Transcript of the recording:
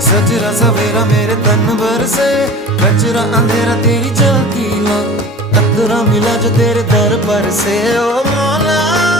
सजरा सवेरा मेरे तन भर से, कचरा अंधेरा तेरी जलती ला, कतरा मिला जो तेरे दर पर से। ओ मौला